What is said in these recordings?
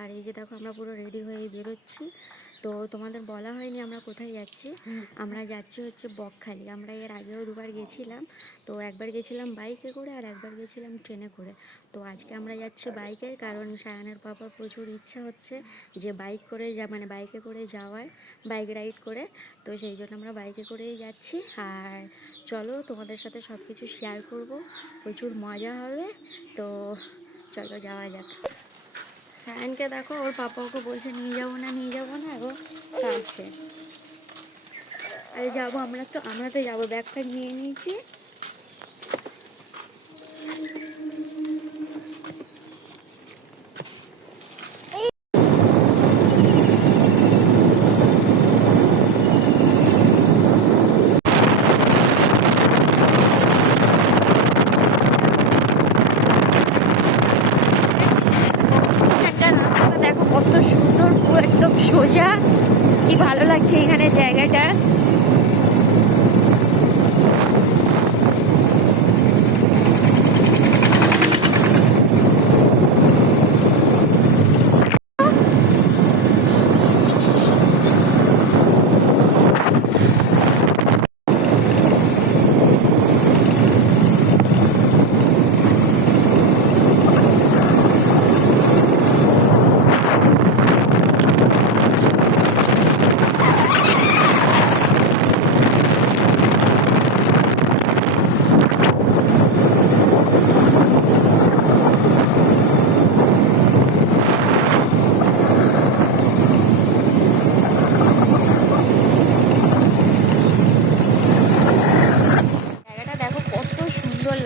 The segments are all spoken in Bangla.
আর এই যে দেখো আমরা পুরো রেডি হয়ে বেরোচ্ছি। তো তোমাদের বলা হয়নি আমরা কোথায় যাচ্ছি। আমরা যাচ্ছি হচ্ছে বকখালি। আমরা এর আগেও দুবার গেছিলাম। তো একবার গেছিলাম বাইকে করে আর একবার গেছিলাম ট্রেনে করে। তো আজকে আমরা যাচ্ছি বাইকে, কারণ সায়ানের পাপার প্রচুর ইচ্ছা হচ্ছে যে বাইক করে মানে বাইকে করে যাওয়ার, বাইক রাইড করে। তো সেই জন্য আমরা বাইকে করেই যাচ্ছি। আর চলো তোমাদের সাথে সব কিছু শেয়ার করব, প্রচুর মজা হবে। তো চলো যাওয়া যাক। সায়ানকে দেখো, ওর পাপা ওকে বলছে নিয়ে যাবো না নিয়ে যাবো না, ও কাঁদছে। আরে যাবো, আমরা তো যাবো, ব্যাগ ফ্যাগ নিয়ে নিয়েছি। রাস্তাটা দেখো কত সুন্দর, পুরো একদম সোজা। কি ভালো লাগছে এখানে জায়গাটা।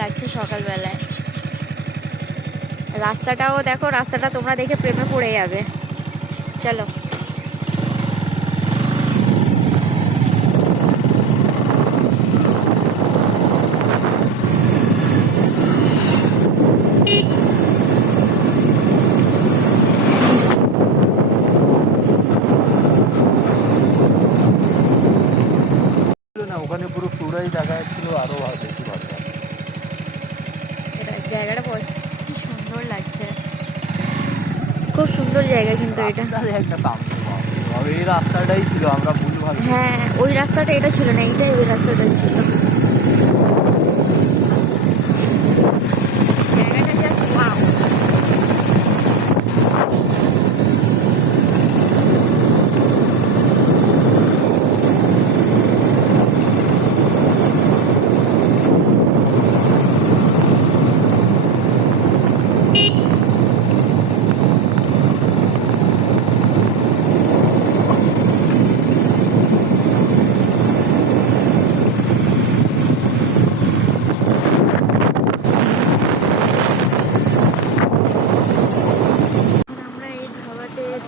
লাগছে সকালবেলায়। রাস্তাটাও দেখো, রাস্তাটা তোমরা দেখে প্রেমে পড়ে যাবে। চলো। না ওখানে পুরো পুরাই দেখা যাচ্ছিল, আরো বেশি ভালো। জায়গাটা কি সুন্দর লাগছে, খুব সুন্দর জায়গা। কিন্তু এটা একটা এই রাস্তাটাই ছিল, আমরা ভুলভাল। হ্যাঁ, ওই রাস্তাটা এটা ছিল না, এইটাই ওই রাস্তাটা ছিল। জায়গাটা জাস্ট ওয়াও।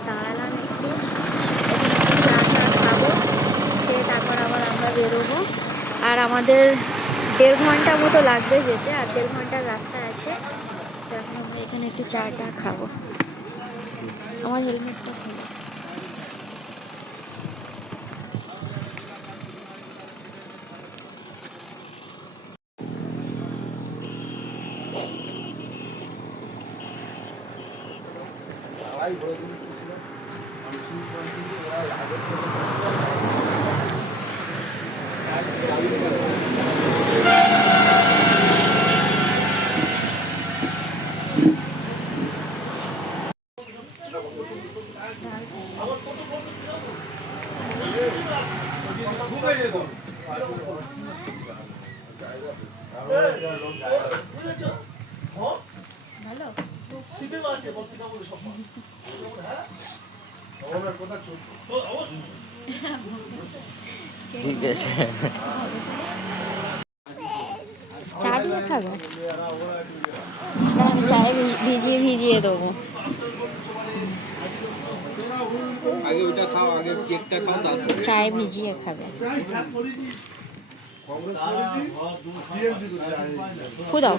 দাঁড়ালাম একটু, চা খাবো, খেয়ে তারপর আবার আমরা বেরোবো। আর আমাদের 1.5 ঘন্টা মতো লাগবে যেতে, আর 1.5 ঘন্টার রাস্তা আছে। তো এখন আমরা এখানে একটু চাটা খাবো। আমার হেলমেটটা খাবো। ভালো ঠিক আছে। চা দিয়ে খাবো, চায়ে ভিজিয়ে ভিজিয়ে দেবো। আগে ওটা খাও, আগে কেকটা খাও, তারপর চায়ে ভিজিয়ে খাবে। দাও।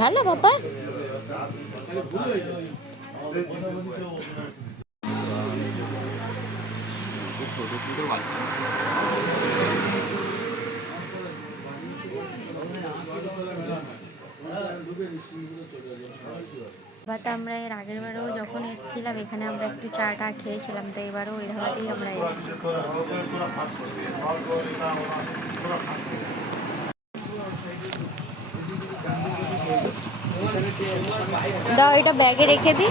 ভালো বাবা। ছোট ছোট বাচ্চা বাট আমরা এর আগের বারেও যখন এসেছিলাম এখানে আমরা একটু চাটা খেয়েছিলাম, তো এবারও ওই ধাবাতেই আমরা এসেছি। দাও, এটা ব্যাগে রেখে দিই।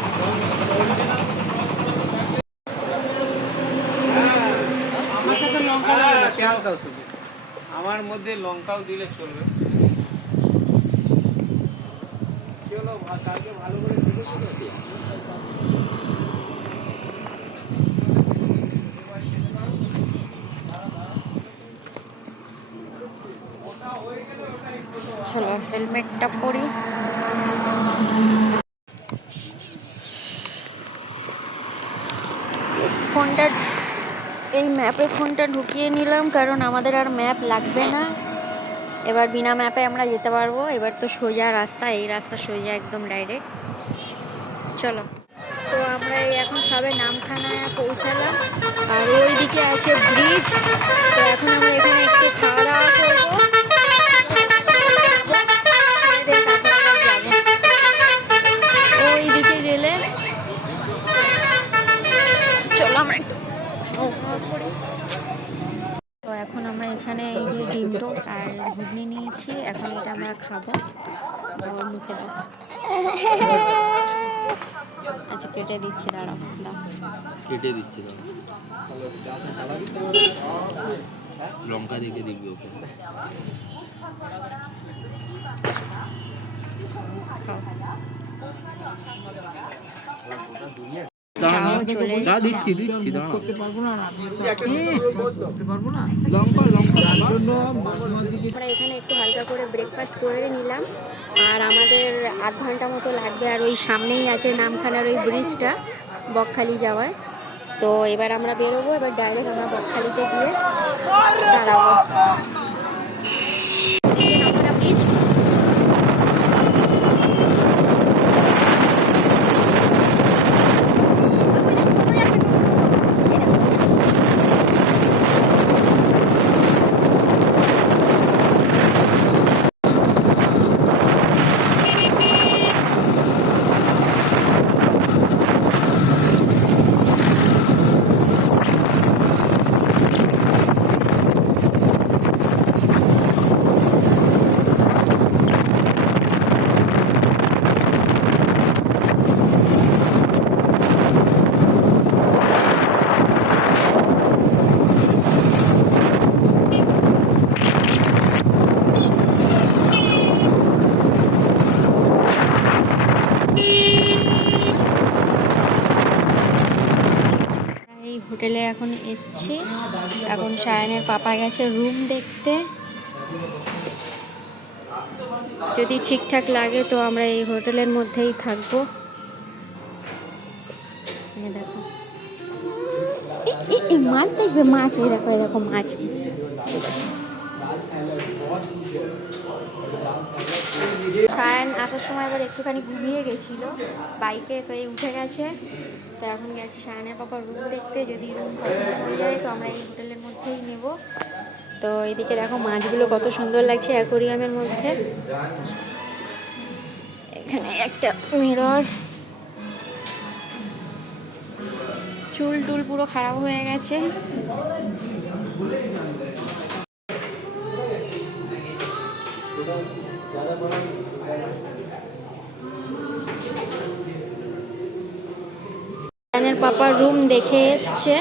আমার মধ্যে লঙ্কাও দিলে চলবে। কালকে ভালো করে চলো হেলমেটটা পরি। ফোনটা এই ম্যাপে ফোনটা ঢুকিয়ে নিলাম, কারণ আমাদের আর ম্যাপ লাগবে না, এবার বিনা ম্যাপে আমরা যেতে পারবো। এবার তো সোজা রাস্তা, এই রাস্তা সোজা একদম ডাইরেক্ট। চলো, তো আমরা এই এখন সবে নামখানায় পৌঁছালাম, আর ওই দিকে আছে ব্রিজ। তো এখন আমরা এখানে একটু খাওয়া দাওয়া করবো, ওই দিকে গেলে চলো আমরা একটু করি। তো এখন আমরা এখানে এই যে ডিম টোস্ট আর ঘুগনি নিয়েছি, এখন এটা আমরা খাবো। ওর মুখে দাও। আচ্ছা কেটে দিচ্ছি, দাঁড়াও দাও। কেটে দিচ্ছি, লঙ্কা দেখে দিবি ওকে। চাও চলে দিচ্ছি দাঁড়াও। আমরা এখানে একটু হালকা করে ব্রেকফাস্ট করে নিলাম, আর আমাদের আধ ঘন্টা মতো লাগবে। আর ওই সামনেই আছে নামখানার ওই ব্রিজটা বকখালি যাওয়ার। তো এবার আমরা বেরোবো, এবার ডাইরেক্ট আমরা বকখালিতে গিয়ে দাঁড়াবো। নামখানা ব্রিজ। হোটেলে এখন এসছি, এখন সায়নের পাপা গেছে রুম দেখতে। যদি ঠিকঠাক লাগে তো আমরা এই হোটেলের মধ্যেই থাকবো। দেখো এই মাছ, দেখবে মাছ, এই দেখো এই দেখো মাছ। সায়ন আসার সময় এবার একটুখানি ঘুমিয়ে গেছিল বাইকে, তো এই উঠে গেছে। তো এখন গেছি সায়নের পাপার রুম দেখতে, যদি রুম পছন্দ হয়ে যায় তো আমরা এই হোটেলের মধ্যেই নেব। তো এদিকে দেখো মাছগুলো কত সুন্দর লাগছে অ্যাকোরিয়ামের মধ্যে। এখানে একটা মিরর, চুল টুল পুরো খারাপ হয়ে গেছে। সায়নের পাপার রুম দেখে এসছে,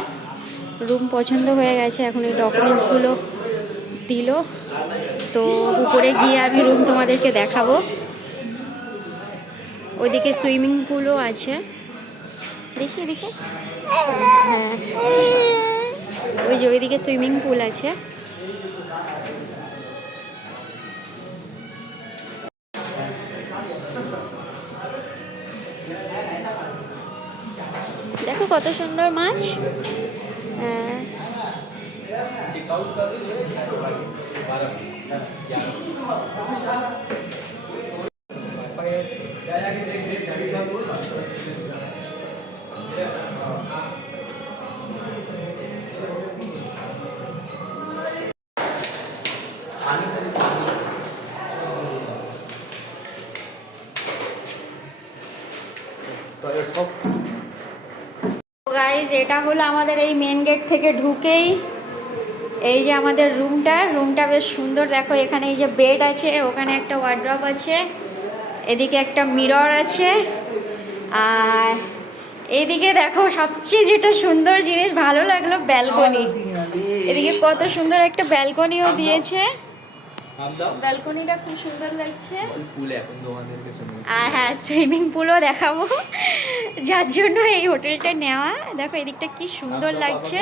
রুম পছন্দ হয়ে গেছে। এখন এই ডকুমেন্টসগুলো দিল, তো উপরে গিয়ে আমি রুম তোমাদেরকে দেখাবো। ওইদিকে সুইমিং পুলও আছে, দেখি এদিকে, হ্যাঁ ওই যে ওইদিকে সুইমিং পুল আছে। দেখো কত সুন্দর মাছ। হ্যাঁ গাইজ এটা হলো আমাদের এই মেন গেট থেকে ঢুকেই এই যে আমাদের রুমটা বেশ সুন্দর। দেখো এখানে এই যে বেড আছে, ওখানে একটা ওয়ার্ড্রপ আছে, এদিকে একটা মিরর আছে, আর এইদিকে দেখো সবচেয়ে যেটা সুন্দর জিনিস ভালো লাগলো ব্যালকনি। এদিকে কত সুন্দর একটা ব্যালকনিও দিয়েছে, ব্যালকনিটা খুব সুন্দর লাগছে। আর হ্যাঁ সুইমিং পুলও দেখাবো, যার জন্য এই হোটেলটা নেওয়া। দেখো এদিকটা কি সুন্দর লাগছে,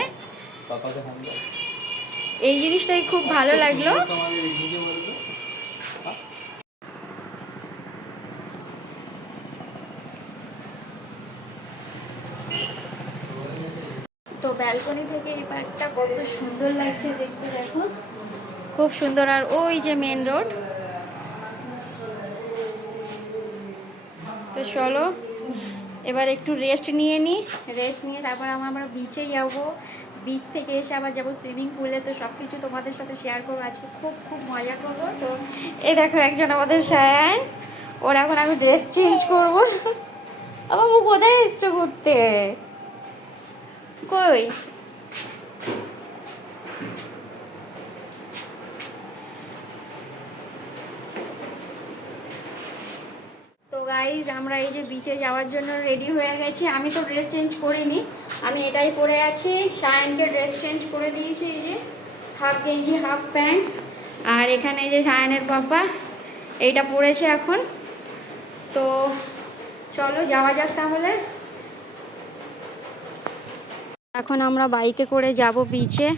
এই জিনিসটাই খুব ভালো লাগলো। তো ব্যালকনি থেকে এই পার্কটা কত সুন্দর লাগছে দেখতে, দেখো খুব সুন্দর। আর ওই যে মেন রোড। তো চলো এবার একটু রেস্ট নিয়ে নিই, রেস্ট নিয়ে তারপর আমরা বিচে যাবো। বিচ থেকে এসে আবার যাবো সুইমিং পুলে। তো সব কিছু তোমাদের সাথে শেয়ার করবো, আজকে খুব খুব মজা করবো। তো এই দেখো একজন আমাদের সায়ান, ওর এখন আমি ড্রেস চেঞ্জ করবো। আবার ও কোথায় এসছো ঘুরতে, কই? তো গাইজ আমরা এই যে বিচে যাওয়ার জন্য রেডি হয়ে গেছি। আমি তো ড্রেস চেঞ্জ করিনি, আমি এটাই পরে আছি। সায়ানকে ড্রেস চেঞ্জ করে দিয়েছি, এই যে হাফ গেঞ্জি হাফ প্যান্ট। আর এখানে এই যে সায়ানের পাপা এইটা পরেছে এখন। তো চলো যাওয়া যাক তাহলে। এখন আমরা বাইকে করে যাব বিচে।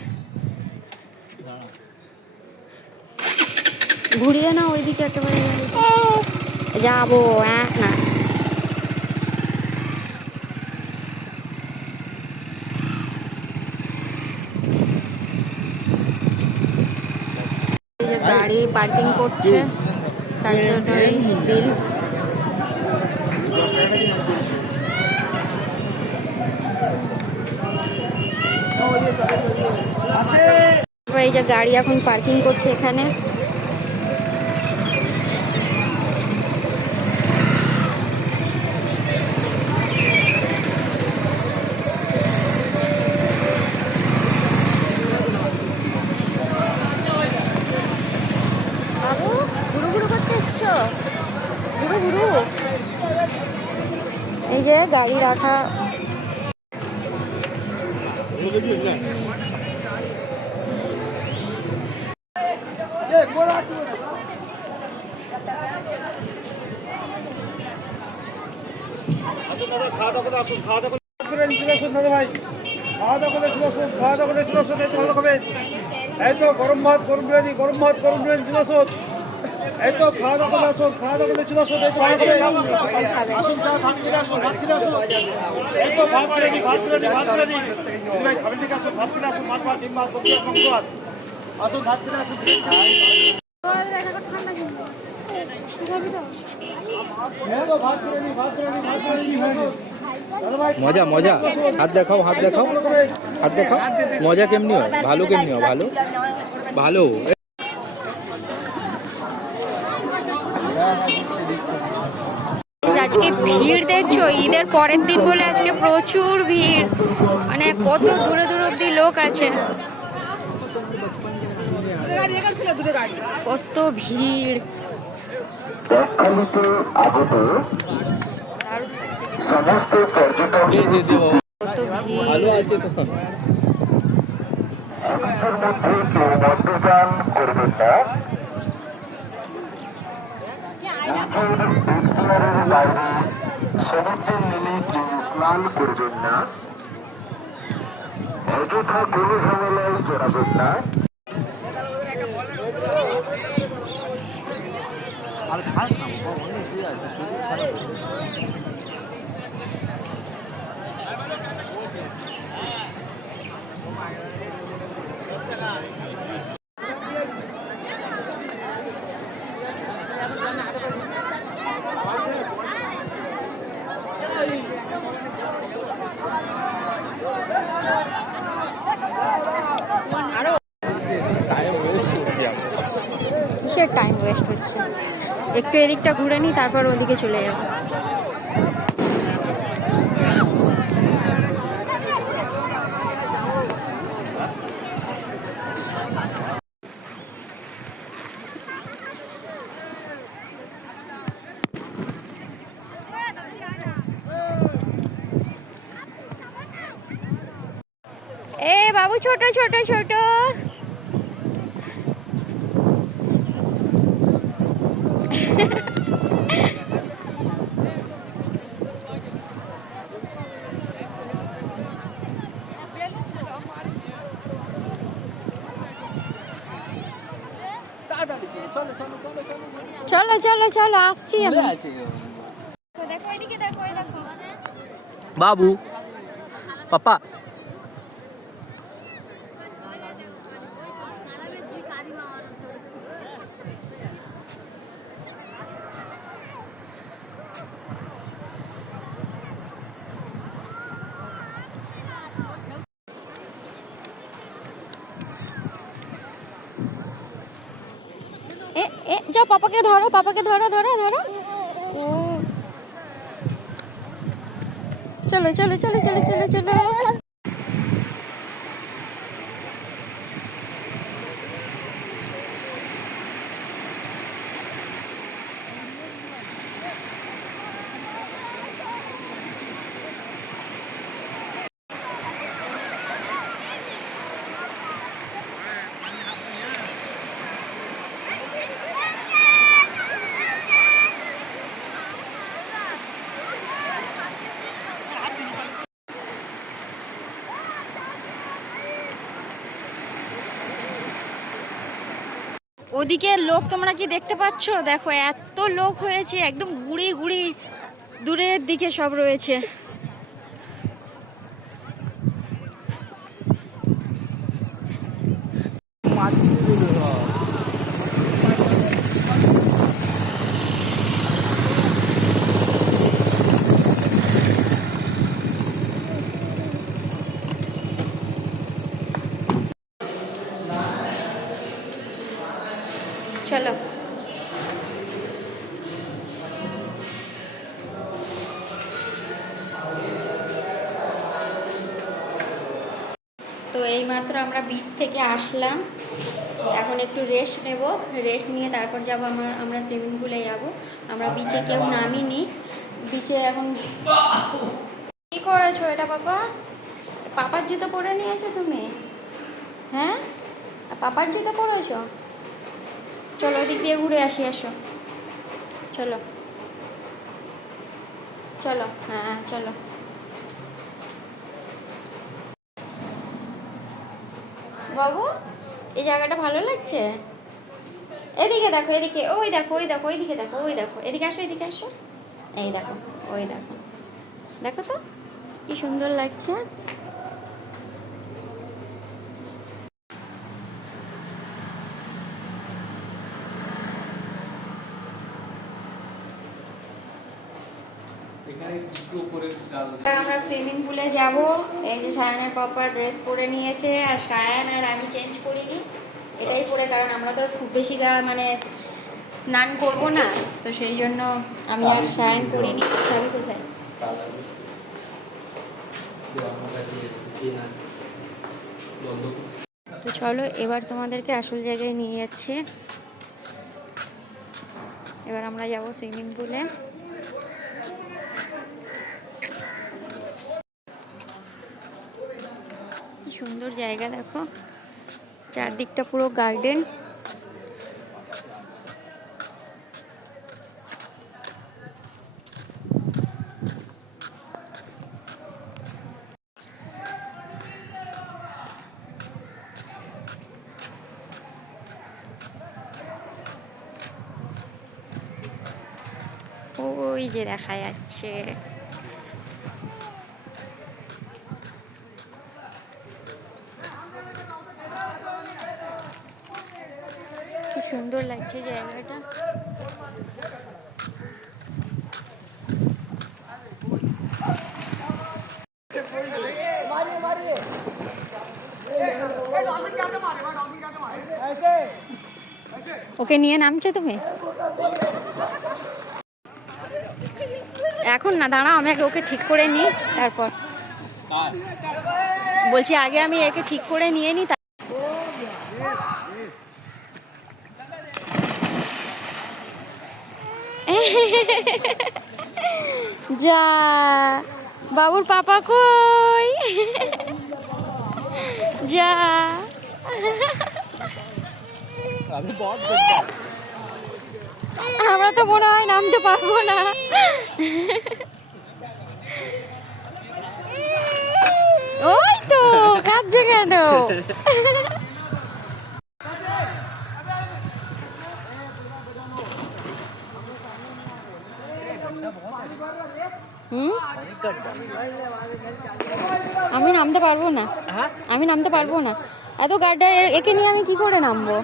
ঘুরিয়ে না ওইদিকে একেবারে যাবো না। গাড়ি পার্কিং করছে, তার জন্য বিল। এই যে গাড়ি এখন পার্কিং করছে এখানে। বাবু ঘুরু ঘুরু করতে এসছো, ঘুরু ঘুরু। এই যে গাড়ি রাখা। এই তো গরম ভাত গরম বিরিয়ানি গরম ভাত গরম বিরিয়ানি চলে আসুন। এই তো খাওয়া দাওয়া করে আসুন, খাওয়া দাওয়া করে চলে আসুন। আসুন ভাত কিনে আসুন, ভাত কিনে আসুন। এই তো ভাত বিরিয়ানি ভাত বিরিয়ানি ভাত বিরিয়ানি। ভাই খাবেন থেকে আসুন, ভাত কিনে আসুন। মাছ ভাত ডিম মাছ সবজি মাংস ভাত। আসুন ভাত কিনে আসুন। মজা মজা, হাত দেখাও হাত দেখাও হাত দেখাও। মজা কেমনি হয়, ভালো কেমনি হয়, ভালো ভালো। আজকে ভিড় দেখছো, ঈদের পরের দিন বলে আজকে প্রচুর ভিড়, মানে কত দূরে দূর অব্দি লোক আছে, কত ভিড়। কত ভালো ভিড়। আছে তো। করবেন না, অযথা কোনো ঝামেলায় জড়াবেন না। আর খাস না অনেক ইয়ে আছে, শরীর খারাপ হয়ে যাবে। কিসের টাইম ওয়েস্ট হচ্ছে, একটু এদিকটা ঘুরে নিই তারপর ওদিকে চলে যাবো। বাবু ছোট ছোট ছোট। চলো চলো চলো আসছি আমি। দেখো এদিকে দেখো, এই দেখো বাবু পাপা এ এ যাও, পাপাকে ধরো, পাপাকে ধরো ধরো ধরো। ও চলো চলো চলো চলো চলো চলো। ওদিকে লোক তোমরা কি দেখতে পাচ্ছ? দেখো এত লোক হয়েছে, একদম গুড়ি গুড়ি দূরের দিকে সব রয়েছে। চলো তো এইমাত্র আমরা বিচ থেকে আসলাম, এখন একটু রেস্ট নেব। রেস্ট নিয়ে তারপর যাব আমরা সুইমিং পুলে যাব। আমরা বিচে কেউ নামিনি, বিচে এখন। কি করেছো এটা বাবা? পাপার জুতো পরে নিয়েছো তুমি? হ্যাঁ, পাপার জুতো পরেছো? চলো ওদিক দিয়ে ঘুরে আসি, আসো চলো চলো। হ্যাঁ চলো। বাবু এই জায়গাটা ভালো লাগছে? এদিকে দেখো, এদিকে, ওই দেখো, ওই দেখো, ওইদিকে দেখো, ওই দেখো, এদিকে আসো, এদিকে আসো। এই দেখো, ওই দেখো, দেখো তো কি সুন্দর লাগছে। আমরা সুইমিং পুলে যাব। এই যে সায়ানের পাপা ড্রেস পরে নিয়েছে, আর সায়ান আর আমি চেঞ্জ করিনি, এটাই পরে, কারণ আমরা তো খুব বেশি মানে স্নান করব না, তো সেই জন্য আমি আর সায়ান করিনি। চাবি কোথায়? তো চলো এবার তোমাদেরকে আসল জায়গায় নিয়ে যাচ্ছে। এবার আমরা যাব সুইমিং পুলে। কি সুন্দর জায়গা দেখো, চারদিকটা পুরো গার্ডেন। ওই যে দেখা যাচ্ছে, কি সুন্দর লাগছে জায়গাটা। ওকে নিয়ে নামছে তুমি? এখন না, দাঁড়াও, আমি আগে ওকে ঠিক করে নিই তারপর বলছি। আগে আমি একে ঠিক করে নিয়ে নিই। যা বাবুর পাপা কই? যা আমি बहुत गड्ढा আমরা তো মনে হয় নামতে পারবো না। ওই তো কাঁদছে কেন? হুম? আমি নামতে পারবো না, আমি নামতে পারবো না, এত গাড্ডা একে নিয়ে আমি কি করে নামবো?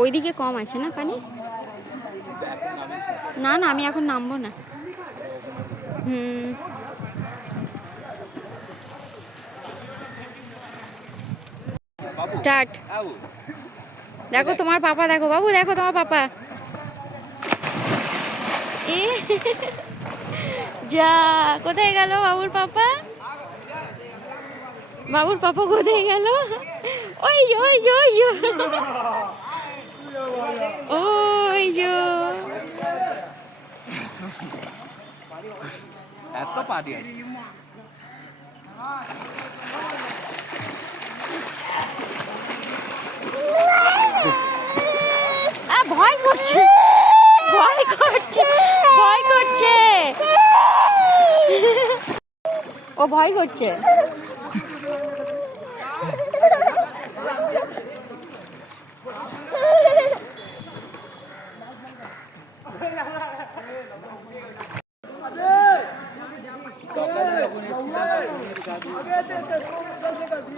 ওইদিকে কম আছে না পানি? না না, আমি এখন নামবো না। হুম, স্টার্ট। দেখো তোমার পাপা, দেখো বাবু, দেখো তোমার পাপা। এ যা, কোথায় গেল বাবুর পাপা? বাবুর পাপা কোথায় গেল? ওই যে ওই যে ওই যে ওই যে এত পানি আছে ভয় করছে, ভয় করছে, ভয় করছে, ও ভয় করছে।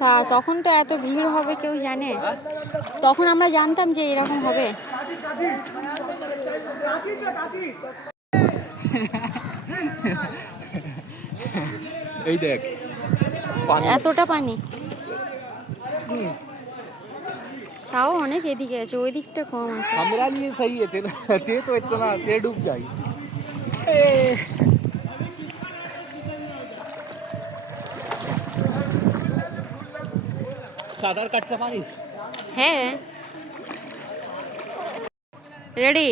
তা তখন তো এত ভিড় হবে কেউ জানে? তখন আমরা জানতাম যে এরকম হবে? এই দেখ এতটা পানি, তাও অনেক এদিকে আছে, ওই দিকটা কম আছে। हमरा लिए सही है तेरा ते तो इतना ते डूब जाएगी সাঁতার কাটতে পারিস? হ্যাঁ, রেডি?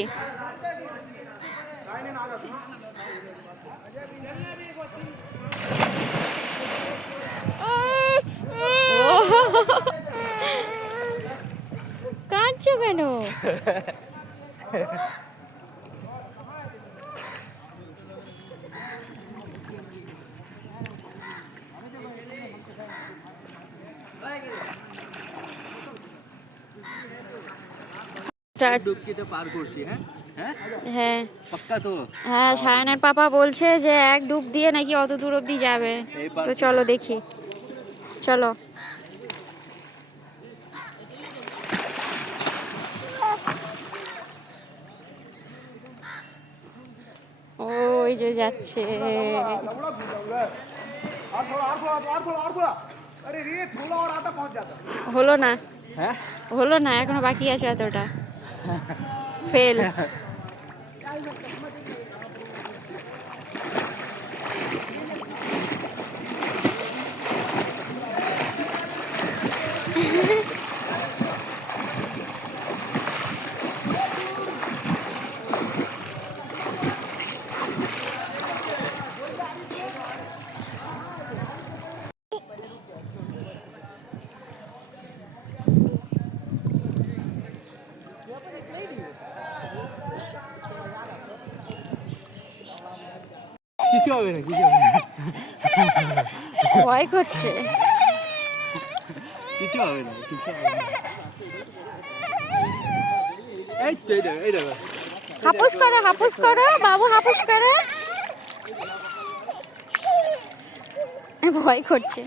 কাঁদছো কেন? ডুবকিতে পার করছি। হ্যাঁ হ্যাঁ হ্যাঁ পাক্কা তো? হ্যাঁ, সায়নের পাপা বলছে যে এক ডুব দিয়ে নাকি অত দূর অব্দি যাবে। এইবার তো চলো দেখি, চলো। ওই যে যাচ্ছে। হলো না, হ্যাঁ হলো না, এখনো বাকি আছে এতটা। ফেল। কিছু হবে না, কিছু হবে না, ভয় করছে। কিছু হবে না, কিছু হবে না। এই তো এই দেখো, এই দেখো। হাপুস করো, হাপুস করো বাবু, হাপুস করো। ভয় করছে।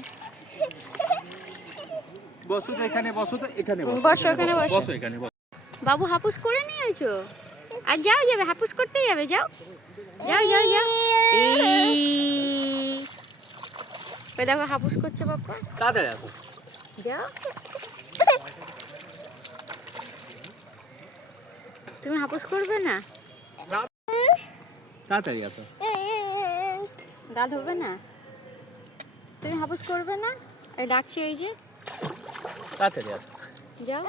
বসো তো এখানে, বসো তো এখানে, বসো এখানে, বসো। বসো এখানে বসো। বাবু হাপুস করে নিয়েছো? আর যাও, যাবে হাপুস করতেই যাবে, যাও যাও যাও যাও। এই দেখো হাপুস করছে বাবা। তাড়াতাড়ি আসো। যাও, তুমি হাপুস করবে না? তাড়াতাড়ি আসো। গা ধোবে না? তুমি হাপুস করবে না? এই ডাকছি, এই যে তাড়াতাড়ি আসো। যাও।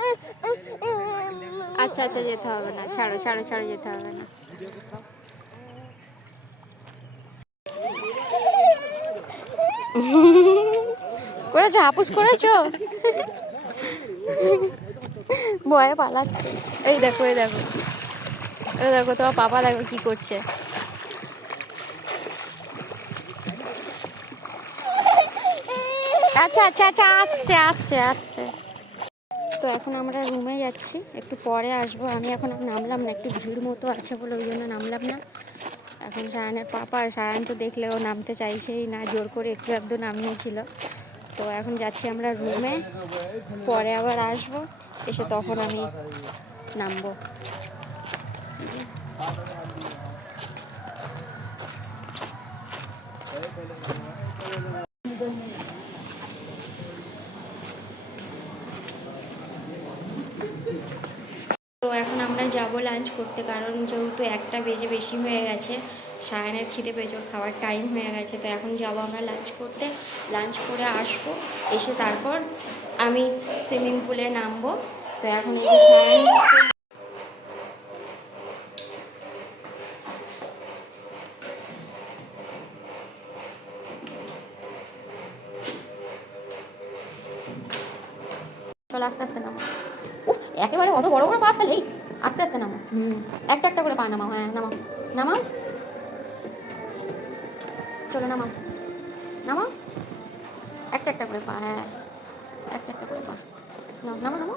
আচ্ছা আচ্ছা, যেতে হবে না, ছাড়ো ছাড়ো ছাড়ো, যেতে হবে না। করেছো, হাপুস করেছো? ভয়ে পালাচ্ছে। এই দেখো, এই দেখো, এই দেখো, তোমার পাপা দেখো কি করছে। আচ্ছা আচ্ছা আচ্ছা, আসছে আসছে আসছে। তো এখন আমরা রুমে যাচ্ছি, একটু পরে আসবো। আমি এখন আর নামলাম না, একটু ভিড় মতো আছে বলে ওই জন্য নামলাম না। এখন সায়ানের পাপা, সায়ান তো দেখলে ও নামতে চাইছেই না, জোর করে একটু একদম নামিয়েছিল। তো এখন যাচ্ছি আমরা রুমে, পরে আবার আসবো, এসে তখন আমি নামবো। তো এখন আমরা যাব লাঞ্চ করতে, কারণ যেহেতু 1টা বেজে বেশি হয়ে গেছে, সায়ানের খিদে পেয়েছে, ওর খাওয়ার টাইম হয়ে গেছে। তো এখন যাব আমরা লাঞ্চ করতে, লাঞ্চ করে আসবো, এসে তারপর আমি সুইমিং পুলে নামবো। তো এখন এই যে সায়ান, চলো আস্তে আস্তে নামো। উফ, একেবারে অত বড় বড় পা ফেলেই, আস্তে আস্তে নামো। একটা একটা করে পা নামাও, হ্যাঁ নামাও নামাও, চলো নামাও নামাও, একটা একটা করে পা, হ্যাঁ একটা একটা করে পা, নাও নামো নামো।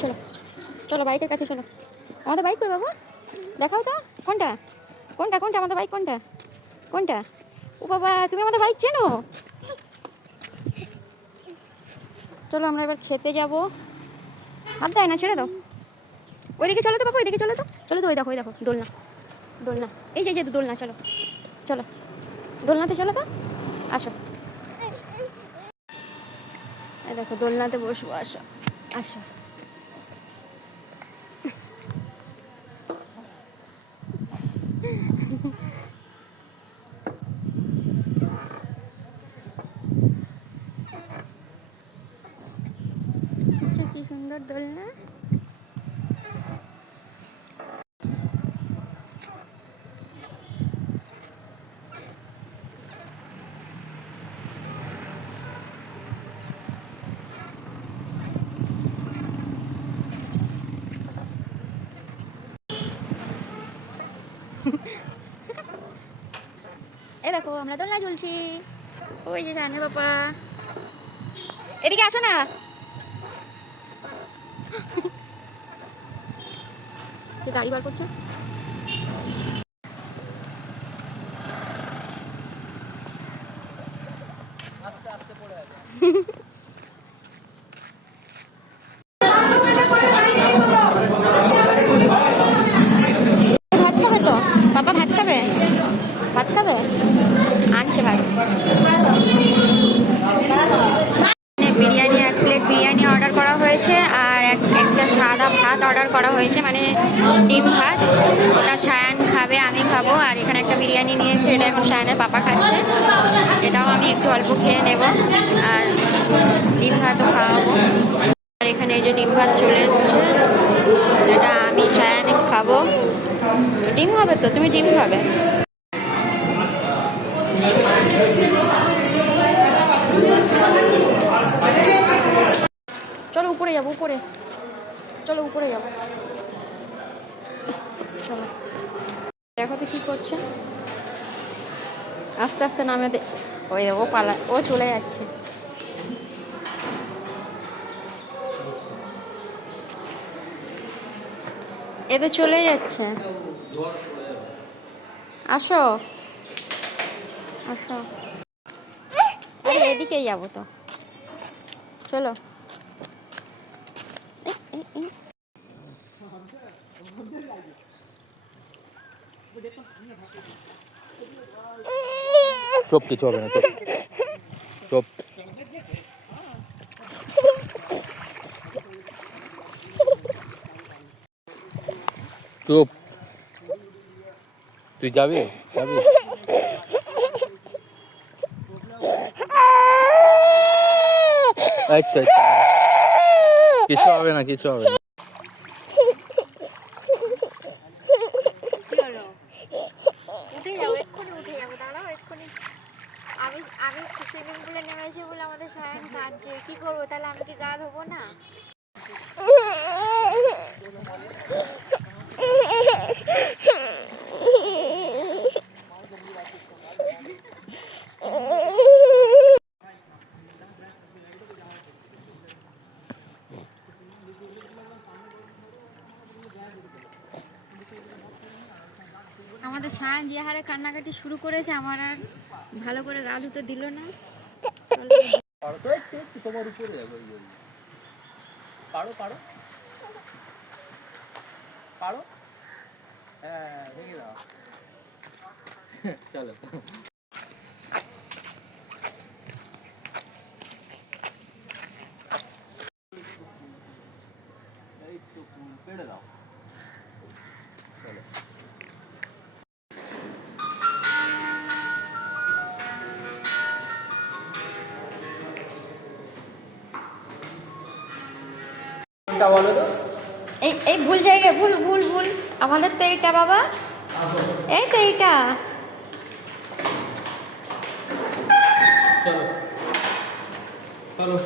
চলো চলো, বাইকের কাছে চলো। আমাদের বাইক কই বাবা? দেখাও তো, কোনটা কোনটা কোনটা আমাদের বাইক, কোনটা কোনটা? ও বাবা, তুমি আমাদের বাইক চেনো? চলো আমরা এবার খেতে যাব। হাত দেয় না, ছেড়ে দাও। ওইদিকে চলো তো বাবা, ওইদিকে চলো তো, চলো তো, ওই দেখো, ওই দেখো দোলনা, দোলনা, এই যে দোলনা, চলো চলো, দোলনাতে চলো তো, আসো। এই দেখো দোলনাতে বসবো, আসো আসো। কি সুন্দর দোলনা। এই দেখো আমরা দোলনা ঝুলছি, ওই যে জানে বাবা, এদিকে আসো না। কি গাড়ি বার করছো? ভাত খাবে তো পাপা, ভাত খাবে, ভাত খাবে, আনছে ভাত। বিরিয়ানি, 1 প্লেট বিরিয়ানি অর্ডার করা হয়েছে, আর একটা সাদা ভাত অর্ডার করা হয়েছে, মানে ডিম ভাত। ওটা সায়ান খাবে, আমি খাবো। আর এখানে একটা বিরিয়ানি নিয়েছে, এটা এখন সায়ানের পাপা খাচ্ছে, এটাও আমি একটু অল্প খেয়ে নেব, আর ডিম ভাতও খাওয়াবো। আর এখানে এই যে ডিম ভাত চলে এসছে, এটা আমি সায়ানে খাবো। ডিম খাবে তো, তুমি ডিম খাবে? চলো উপরে যাবো, উপরে চলো, উপরে যাবো, চলো। দেখো তো কি করছে, আস্তে আস্তে নামে দে। ওই ও পালা, ও চলে যাচ্ছে। এ তো চলে যাচ্ছে, আসো আসো, আরে এদিকেই যাবো তো, চলো। চুপ, কিছু হবে না, চুপ চুপ। চুপ, তুই যাবি যাবি? আচ্ছা আচ্ছা, কিছু হবে না, কিছু হবে না। কি হলো? উঠে যাবো, এক্ষুনি উঠে যাবো, দাঁড়াও এক্ষুনি। আমি আমি সুইমিং পুলে নেমেছি বলে আমাদের সায়ন কাঁদছে, কি করবো তাহলে? আমি কি গা ধোবো না? আমাদের সায়ন যে হারে কান্নাকাটি শুরু করেছে, আমার আর ভালো করে গা ধুতে দিল না। তোমার উপরে দেখো, পারো পারো পারো, হ্যাঁ দেখে দাও। চলো, এই তো পেড়ে দাও, চলো। বলো তো, এই এই ভুল জায়গায়, ভুল ভুল ভুল। আমাদের তো এইটা বাবা, এই তো এইটা। চলো চলো।